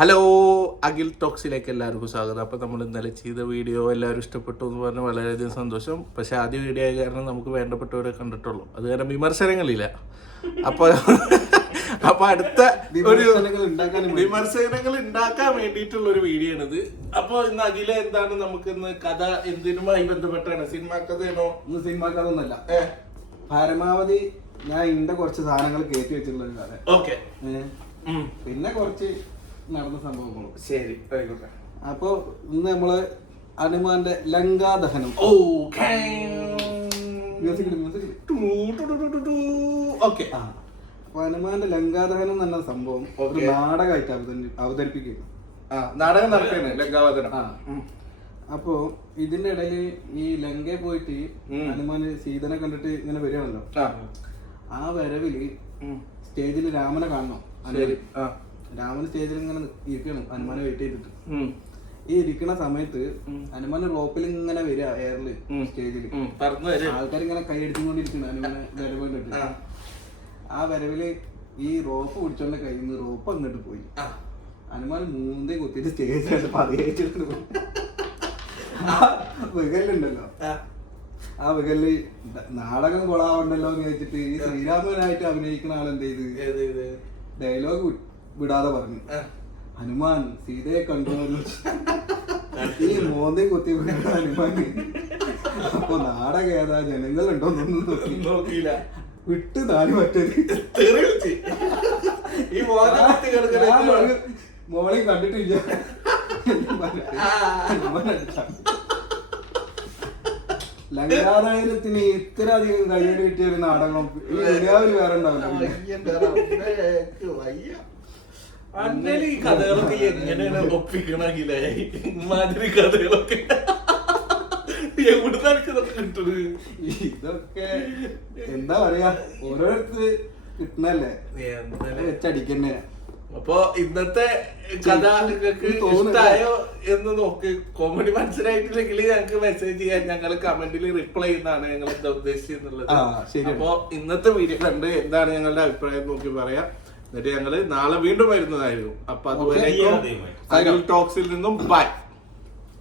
Hello Akhil ടോക്സിലേക്ക് എല്ലാവർക്കും സ്വാഗതം. അപ്പോൾ നമ്മൾ ഇന്നലെ ചെയ്ത വീഡിയോ എല്ലാവരും ഇഷ്ടപ്പെട്ടു എന്ന് പറഞ്ഞ് വളരെയധികം സന്തോഷം. പക്ഷേ ആദ്യ വീഡിയോ ആയ കാരണം നമുക്ക് വേണ്ടപ്പെട്ടവരെ കണ്ടിട്ടുള്ളൂ. അത് കാരണം വിമർശനങ്ങളില്ല. അപ്പോൾ അപ്പോൾ അടുത്ത ഒരു വിമർശനങ്ങൾ ഉണ്ടാക്കാൻ വേണ്ടിയിട്ടുള്ള ഒരു വീഡിയോ ആണിത് അപ്പോൾ ഇന്ന് അഖില എന്താണ്? നമുക്ക് ഇന്ന് കഥ എന്തിനുമായി ബന്ധപ്പെട്ടാണ്? സിനിമ കഥയാണോ? ഇന്ന് സിനിമ കഥ ഒന്നല്ല പരമാവധി ഞാൻ ഇന്റെ കുറച്ച് സാധനങ്ങൾ കയറ്റി വെച്ചിട്ടുള്ള ഒരു കഥ. ഓക്കെ. പിന്നെ കുറച്ച് നടന്ന സംഭവങ്ങളും. ശരി ആയിക്കോട്ടെ. അപ്പൊ ഇന്ന് നമ്മൾ ഹനുമാന്റെ Lankadahanam. Okay music music. Okay. ആ. അപ്പൊ ഹനുമാന്റെ ലങ്കാദഹനം എന്ന സംഭവം ഒരു. നാടകമായിട്ട് അവതരി- അവതരിപ്പിക്കുന്നു. ആ നാടകം നടക്കുന്നത് ലങ്കാവതനം ആ. അപ്പോ ഇതിന്റെ ഇടയിൽ ഈ ലങ്കയെ പോയിട്ട് ഹനുമാന് ഹനുമാൻ സീതനെ കണ്ടിട്ട് ഇങ്ങനെ വരികയാണല്ലോ. ആ. വരവിൽ സ്റ്റേജിൽ സ്റ്റേജിൽ രാമനെ കാണണം. ശരി ആ. രാമൻ സ്റ്റേജിൽ ഇങ്ങനെ ഇരിക്കണം. ഹനുമാനെ വെയിറ്റ് ചെയ്തിട്ട്. ഈ ഇരിക്കണ സമയത്ത്. ഹനുമാൻ റോപ്പിൽ ഇങ്ങനെ വരിക എയറിൽ സ്റ്റേജിൽ ആൾക്കാർ ഇങ്ങനെ കൈയടിച്ചുകൊണ്ടിരിക്കണം ഹനുമാനെ വരവേണ്ടിട്ട് ആ. ആ വരവിൽ ഈ റോപ്പ് പിടിച്ചോണ്ട കയ്യിൽ നിന്ന് റോപ്പ് അങ്ങോട്ട് പോയി. ഹനുമാൻ മൂന്നേ കുത്തിയിട്ട് സ്റ്റേജിൽ പതിയേറ്റിട്ട് പോയി ആ വികലുണ്ടല്ലോ ആ. വികൽ നാടകം കൊളാവണ്ടല്ലോ എന്ന് വെച്ചിട്ട് ഈ ശ്രീരാമനായിട്ട് അഭിനയിക്കുന്ന ആൾ എന്ത് ചെയ്ത്? ഡയലോഗ് ഇത്? വിടാതെ പറഞ്ഞു. ഹനുമാൻ സീതയെ കണ്ടു ഈ മോന്തി കുത്തി ഹനുമാൻ അപ്പൊ നാടക ഏതാ? ജനങ്ങളുണ്ടോ എന്നൊന്നും നോക്കി. നോക്കിയില്ല. വിട്ട് താലി മറ്റൊരു. ഈ മോളെയും കണ്ടിട്ടില്ല. ലങ്കാതായിരത്തിന് ഇത്ര അധികം കഴിയേണ്ടി കിട്ടിയ ഒരു നാടകം. ഈ ദുനിയാവിൽ വേറെ ഉണ്ടാവില്ല. അന്നേരം ഈ കഥകളൊക്കെ എങ്ങനെയാണ് ഒപ്പിക്കണമെങ്കിലേ ഇമാതിരി കഥകളൊക്കെ. ഇതൊക്കെ കിട്ടുന്നത് ഇതൊക്കെ എന്താ പറയാ ഓരോരുത്തർ കിട്ടണല്ലേ? അടിക്കന്നെ വെച്ചടിക്കന്നെ. അപ്പൊ ഇന്നത്തെ കഥ നിങ്ങൾക്ക്. ഇഷ്ടായോ എന്ന് നോക്ക്. കോമഡി മനസ്സിലായിട്ടില്ലെങ്കിൽ ഞങ്ങൾക്ക് മെസ്സേജ് ചെയ്യാൻ ഞങ്ങൾ കമന്റിൽ റിപ്ലൈ ചെയ്യുന്നതാണ് ഞങ്ങൾ എന്താ ഉദ്ദേശിച്ചത് അപ്പൊ ഇന്നത്തെ വീഡിയോ കണ്ട് എന്താണ് ഞങ്ങളുടെ അഭിപ്രായം നോക്കി പറയാം. എന്നിട്ട് ഞങ്ങൾ നാളെ വീണ്ടും വരുന്നതായിരുന്നു അപ്പൊ അതുവരെ. ടോക്സിൽ നിന്നും ബൈ